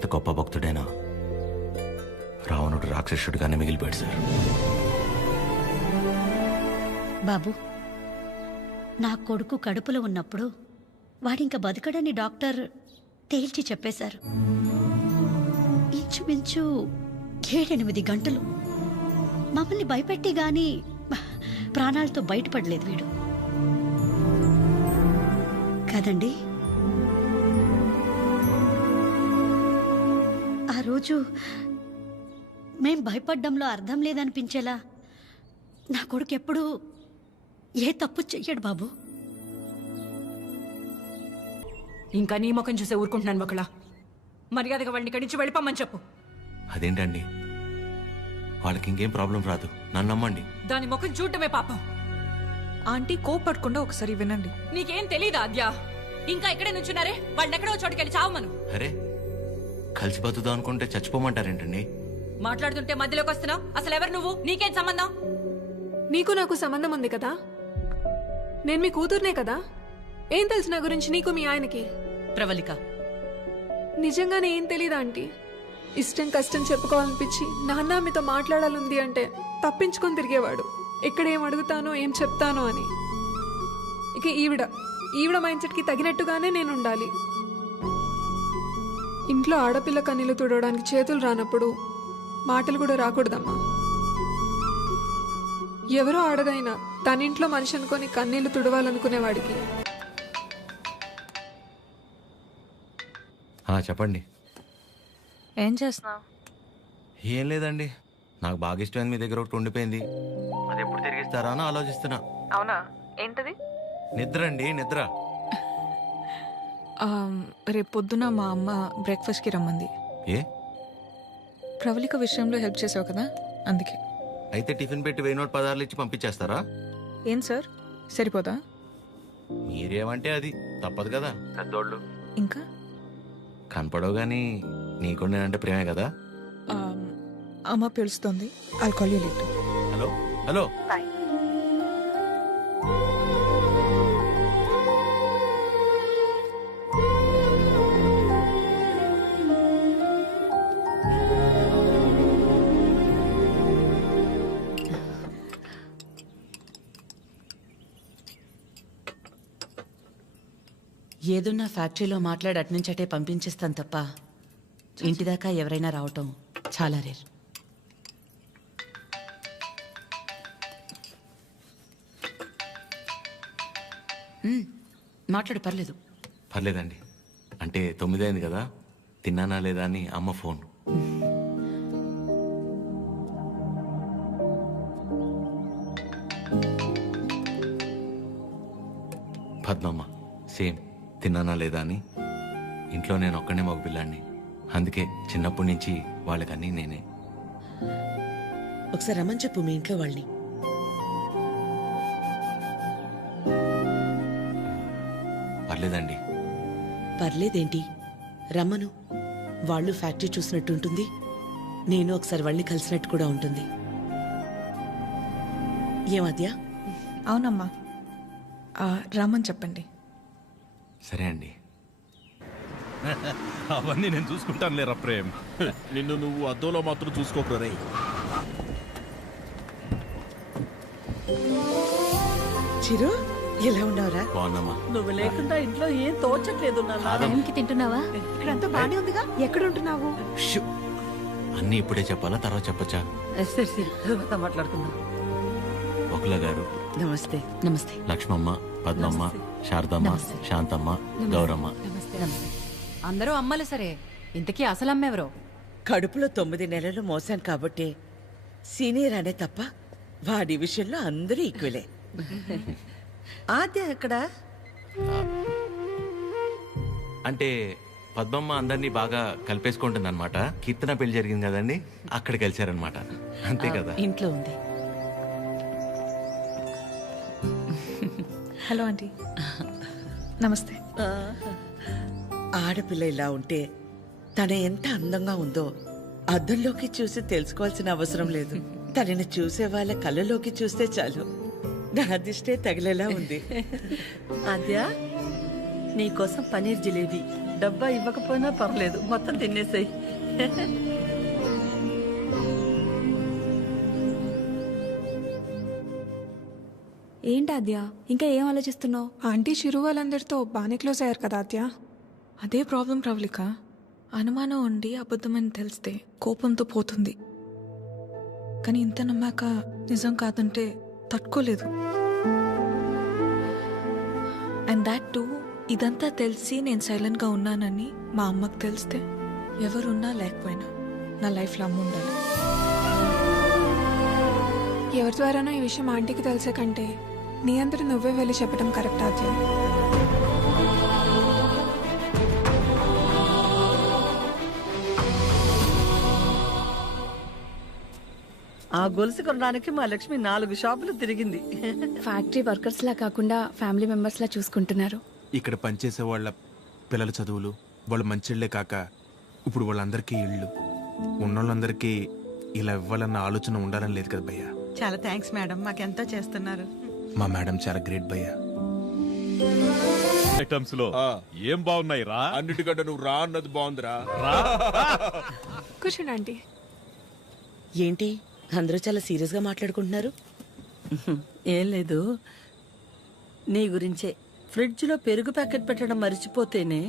ఎంత గొప్ప భక్తుడైనా రావణుడు రాక్షసుడిగానే మిగిలిపోయాడు సార్. బాబు, నా కొడుకు కడుపులో ఉన్నప్పుడు వాడింక బతకడని డాక్టర్ తేల్చి చెప్పేశారు. ఇంచుమించు 7-8 గంటలు మమ్మల్ని భయపెట్టి గాని ప్రాణాలతో బయటపడలేదు వీడు కదండి. ఆ రోజు మేం భయపడ్డంలో అర్థం లేదనిపించేలా నా కొడుకు ఎప్పుడూ ఏ తప్పు చెయ్యడు బాబు. ఇంకా నీ ముఖం చూసే ఊరుకుంటున్నాను ఒకలా. మర్యాదగా వాడిని ఇక్కడి నుంచి వెళ్ళిపోమని చెప్పు. అదేంటండి, వాళ్ళకి ఇంకేం ప్రాబ్లం రాదు, నన్ను నమ్మండి. దాని ముఖం చూడటమే పాపం. ఆంటీ కోపడకుండా ఒకసారి వినండి. నీకేం తెలీదా అద్యా? ఇంకా ఇక్కడే నుంచున్నారే, వాడిని ఎక్కడో చోటుకెళ్ళి చావమను. అరే, కలిసి బతుకుదాం అనుకుంటే చచ్చిపోమంటారేంటండి? మాట్లాడుతుంటే మధ్యలోకి వస్తున్నావు. అసలు ఎవరు నువ్వు? నీకేం సంబంధం? నీకు నాకు సంబంధం ఉంది కదా. నేను మీ కూతుర్నే కదా. ఏం తెలుసు నా గురించి నీకు మీ ఆయనకి? ప్రవళిక, నిజంగానే ఏం తెలీదా ఆంటీ? ఇష్టం కష్టం చెప్పుకోవాలనిపించి నాన్న మీతో మాట్లాడాలంది అంటే తప్పించుకొని తిరిగేవాడు. ఎక్కడ ఏం అడుగుతానో ఏం చెప్తానో అని. ఇక ఈవిడ మైండ్ సెట్కి తగినట్టుగానే నేను ఉండాలి. ఇంట్లో ఆడపిల్ల కన్నీళ్లు తుడవడానికి చేతులు రానప్పుడు మాటలు కూడా రాకూడదమ్మా. ఎవరో ఆడదైనా తన ఇంట్లో మనిషి అనుకొని కన్నీళ్లు తుడవాలనుకునేవాడికి. చెప్పండి. ఏం చేస్తున్నావు? ఏం లేదండి, నాకు బాగా ఇష్టమైంది మీ దగ్గర ఒకటి ఉండిపోయింది. అది ఎప్పుడు తిరిగిస్తారా అని ఆలోచిస్తున్నా. అవునా? ఏంటది? నిద్ర అండి, నిద్ర. రేపు పొద్దున మా అమ్మ బ్రేక్ఫాస్ట్కి రమ్మంది. ఏ? ప్రవళిక విషయంలో హెల్ప్ చేసావు కదా, అందుకే. అయితే టిఫిన్ పెట్టి 1000 నోట్ 10 ఇచ్చి పంపించేస్తారా? ఏం సార్, సరిపోదా? మీరేమంటే అది తప్పదు కదా, పెద్దోళ్ళు. ఇంకా కనపడవు కానీ నీకు నేనంటే ప్రేమే కదా. అమ్మ పిలుస్తుంది. I'll call you later. Hello hello. ఏదున్నా ఫ్యాక్టరీలో మాట్లాడి అట్నుంచటే పంపించేస్తాను తప్ప ఇంటిదాకా ఎవరైనా రావటం చాలా రేర్. మాట్లాడు, పర్లేదు. పర్లేదండి, అంటే 9 అయింది కదా, తిన్నానా లేదా అని అమ్మ ఫోన్. పద్మమ్మ సేమ్, తిన్నానా లేదా అని. ఇంట్లో నేను ఒక్కనే మగపిల్లాన్ని, అందుకే చిన్నప్పటి నుంచి వాళ్ళకన్నీ నేనే. ఒకసారి రమ్మని చెప్పు మీ ఇంట్లో వాళ్ళని. పర్లేదండి. పర్లేదేంటి, రమ్మను. వాళ్ళు ఫ్యాక్టరీ చూసినట్టు ఉంటుంది, నేను ఒకసారి వాళ్ళని కలిసినట్టు కూడా ఉంటుంది. ఏమద్యా? అవునమ్మా, రమ్మని చెప్పండి. సరే అండి. అవన్నీ నేను చూసుకుంటాను లేరా ప్రేమ్. నిన్ను నువ్వు అద్దంలో మాత్రం చూసుకోకరా రే. చిరు, ఎలా ఉన్నావురా? బాగున్నామా? నువ్వు లేకుండా ఇంట్లో ఏం తోచట్లేదు. టైంకి తింటున్నావా? ఇక్కడంతా బానే ఉందిగా. ఎక్కడ ఉంటున్నావు? షూ. అన్నీ ఇప్పుడే చెప్పాలా, తర్వాత చెప్పచ్చా? సరే తర్వాత మాట్లాడుకుందాం. ఒకల గారు నమస్తే. నమస్తే. లక్ష్మమ్మ, పద్మమ్మ, శారదమ్మ, శాంతమ్మ, గౌరమ్మ. అందరూ అమ్మలు సరే, ఇంతకీ అసలు అమ్మెవరో? కడుపులో 9 నెలలు మోసాను కాబట్టి సీనియర్ అనే తప్ప వాడి విషయంలో అందరూ ఈక్వలే. ఆద్య ఎక్కడ? అంటే పద్మమ్మ అందరినీ బాగా కలిపేసుకుంటుంది అనమాట. కీర్తన పెళ్లి జరిగింది కదండి, అక్కడికి వెళ్ళారనమాట. అంతే కదా. ఇంట్లో ఉంది. Hello aunty. నమస్తే. ఆడపిల్ల ఇలా ఉంటే తన ఎంత అందంగా ఉందో అద్దంలోకి చూసి తెలుసుకోవాల్సిన అవసరం లేదు. తనని చూసే వాళ్ళ కళ్ళలోకి చూస్తే చాలు. నా దిష్టే తగిలేలా ఉంది. ఆద్య, నీకోసం పనీర్ జిలేబీ. డబ్బా ఇవ్వకపోయినా పర్లేదు, మొత్తం తినేసాయి. ఏంటి ఆద్య, ఇంకా ఏం ఆలోచిస్తున్నావు? ఆంటీ చిరు వాళ్ళందరితో బాగానే క్లోజ్ అయ్యారు కదా ఆద్య. అదే ప్రాబ్లం ప్రవళిక. అనుమానం ఉండి అబద్ధమని తెలిస్తే కోపంతో పోతుంది. కానీ ఇంత నమ్మాక నిజం కాదంటే తట్టుకోలేదు. అండ్ దాట్ టూ, ఇదంతా తెలిసి నేను సైలెంట్గా ఉన్నానని మా అమ్మకు తెలిస్తే ఎవరున్నా లేకపోయినా నా లైఫ్లో అమ్మ ఉండాలి. ఎవరి ద్వారానో ఈ విషయం ఆంటీకి తెలిసే కంటే నీ అందరూ నువ్వే వెళ్ళి చెప్పడం కరెక్ట్ ఆద్య. ఆ గొలుసు కొనడానికి మా లక్ష్మి 4 షాపులు తిరిగింది. ఫ్యాక్టరీ వర్కర్స్ లా కాకుండా ఫ్యామిలీ మెంబర్స్ లా చూసుకుంటున్నారు. ఇక్కడ పనిచేసే వాళ్ళ పిల్లల చదువులు, వాళ్ళ మంచిళ్లే కాక ఇప్పుడు వాళ్ళందరికీ ఇళ్ళు, ఉన్నోళ్ళందరికీ ఇలా ఇవ్వాలన్న ఆలోచన ఉండాలని లేదు కదా భయ్యా. చాలా థ్యాంక్స్ మేడం, మాకెంతో చేస్తున్నారు. మా మేడం చాలా గ్రేట్ భయ్యా. ఐటమ్స్ లో ఏం బాగున్నాయి రా? అన్నిటికంటే నువ్వు రా అన్నది బాగుందిరా. కూర్చోండి ఆంటీ. ఏంటి అందరూ చాలా సీరియస్ గా మాట్లాడుకుంటున్నారు? ఏం లేదు, నీ గురించే. ఫ్రిడ్జ్లో పెరుగు ప్యాకెట్ పెట్టడం మర్చిపోతేనే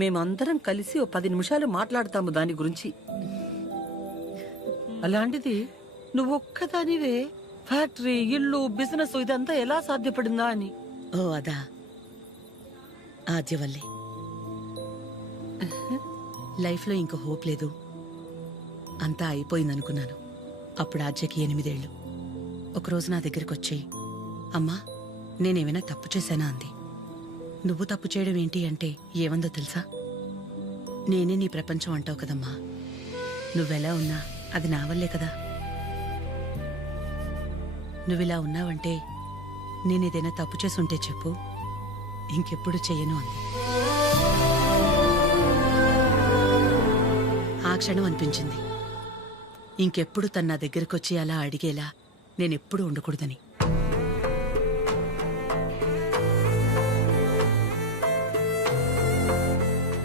మేమందరం కలిసి ఓ 10 నిమిషాలు మాట్లాడతాము దాని గురించి. అలాంటిది నువ్వు ఒక్కదానివే ఫ్యాక్టరీ, ఇల్లు, బిజినెస్ ఇదంతా ఎలా సాధ్యపడిందా అని. ఓ అదా, ఆద్యవల్లి. లైఫ్లో ఇంకో హోప్ లేదు, అంతా అయిపోయిందనుకున్నాను. అప్పుడు ఆద్యకి 8 ఏళ్ళు. ఒకరోజు నా దగ్గరికి వచ్చి, అమ్మా నేనేమైనా తప్పు చేశానా అంది. నువ్వు తప్పు చేయడం ఏంటి అంటే ఏమందో తెలుసా? నేనే నీ ప్రపంచం అంటావు కదమ్మా, నువ్వెలా ఉన్నా అది నా వల్లే కదా. నువ్విలా ఉన్నావంటే నేనేదైనా తప్పు చేసుంటే చెప్పు, ఇంకెప్పుడు చెయ్యను అంది. ఆ క్షణం అనిపించింది ఇంకెప్పుడు తన నా దగ్గరకు వచ్చి అలా అడిగేలా నేనెప్పుడు ఉండకూడదని.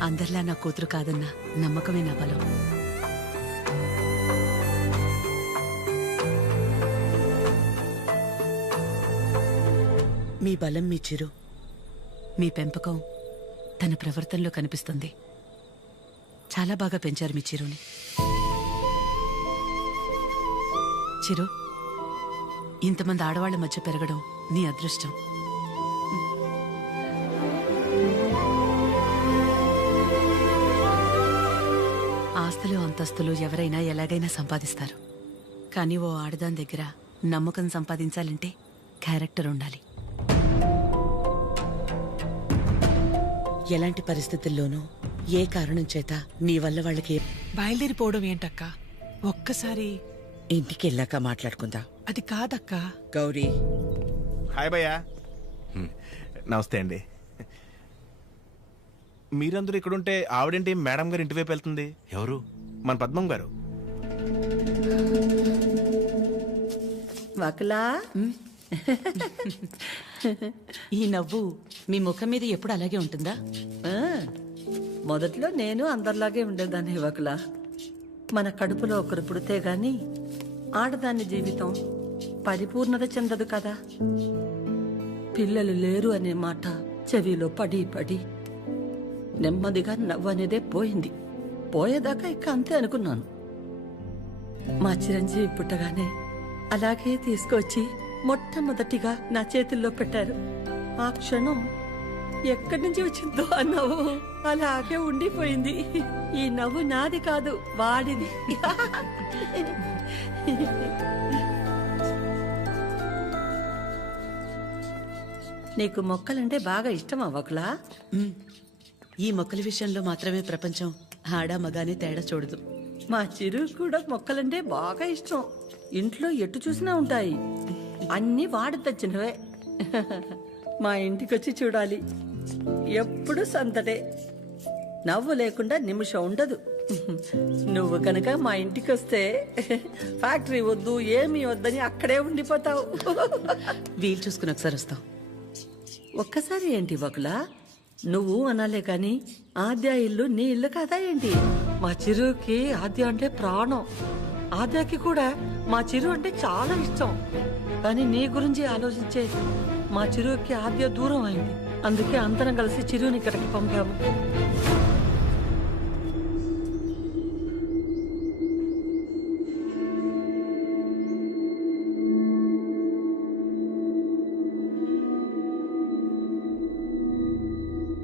అందరిలా నా కూతురు కాదన్న నమ్మకమే నా బలం. మీ బలం మీ చిరు, మీ పెంపకం తన ప్రవర్తనలో కనిపిస్తుంది. చాలా బాగా పెంచారు మీ చిరుని. చిరు, ఇంతమంది ఆడవాళ్ల మధ్య పెరగడం నీ అదృష్టం. ఆస్తులు అంతస్తులు ఎవరైనా ఎలాగైనా సంపాదిస్తారు, కానీ ఓ ఆడదాని దగ్గర నమ్మకం సంపాదించాలంటే క్యారెక్టర్ ఉండాలి. ఎలాంటి పరిస్థితుల్లోనూ ఏ కారణం చేత నీ వల్ల వాళ్ళకి బయలుదేరిపోవడం ఏంటక్క? ఒక్కసారి ఇంటికి వెళ్ళాక మాట్లాడుకుందా. అది కాదక్కా. గౌరీ, హాయ్ భయ్యా. నమస్తే అండి. మీరందరూ ఇక్కడుంటే ఆవిడేంటి మేడం గారు ఇంటివైపు వెళ్తుంది? ఎవరు? మన పద్మం గారు. వకలా, ఈ నవ్వు మీ ముఖం మీద ఎప్పుడు అలాగే ఉంటుందా? మొదట్లో నేను అందరిలాగే ఉండేదాన్ని వకలా. మన కడుపులో ఒకరు పుడితే గాని ఆడదాని జీవితం పరిపూర్ణత చెందదు కదా. పిల్లలు లేరు అనే మాట చెవిలో పడి పడి నెమ్మదిగా నవ్వు అనేదే పోయింది. పోయేదాకా ఇక అంతే అనుకున్నాను. మా చిరంజీవి పుట్టగానే అలాగే తీసుకొచ్చి మొట్టమొదటిగా నా చేతుల్లో పెట్టారు. ఆ క్షణం ఎక్కడి నుంచి వచ్చిందో ఆ నవ్వు అలాగే ఉండిపోయింది. ఈ నవ్వు నాది కాదు, వాడిది. నీకు మొక్కలంటే బాగా ఇష్టం అవ్వకులా? ఈ మొక్కల విషయంలో మాత్రమే ప్రపంచం ఆడా మగానే తేడా చూడదు. మా చిరు కూడా మొక్కలంటే బాగా ఇష్టం. ఇంట్లో ఎటు చూసినా ఉంటాయి, అన్నీ వాడి తెచ్చినవే. మా ఇంటికొచ్చి చూడాలి, ఎప్పుడు సందడే. నవ్వు లేకుండా నిమిషం ఉండదు. నువ్వు కనుక మా ఇంటికి వస్తే ఫ్యాక్టరీ వద్దు ఏమీ వద్దని అక్కడే ఉండిపోతావు. వీలు చూసుకుని ఒకసారి వస్తాం. ఒక్కసారి ఏంటి ఒకలా? నువ్వు అనాలే కాని ఆద్య ఇల్లు నీ ఇల్లు కదా ఏంటి? మా చిరుకి ఆద్య అంటే ప్రాణం. ఆద్యకి కూడా మా చిరు అంటే చాలా ఇష్టం. కానీ నీ గురించి ఆలోచించే మా చిరుకి ఆద్య దూరం అయింది. అందుకే అందరం కలిసి చిరుని ఇక్కడికి పంపాము.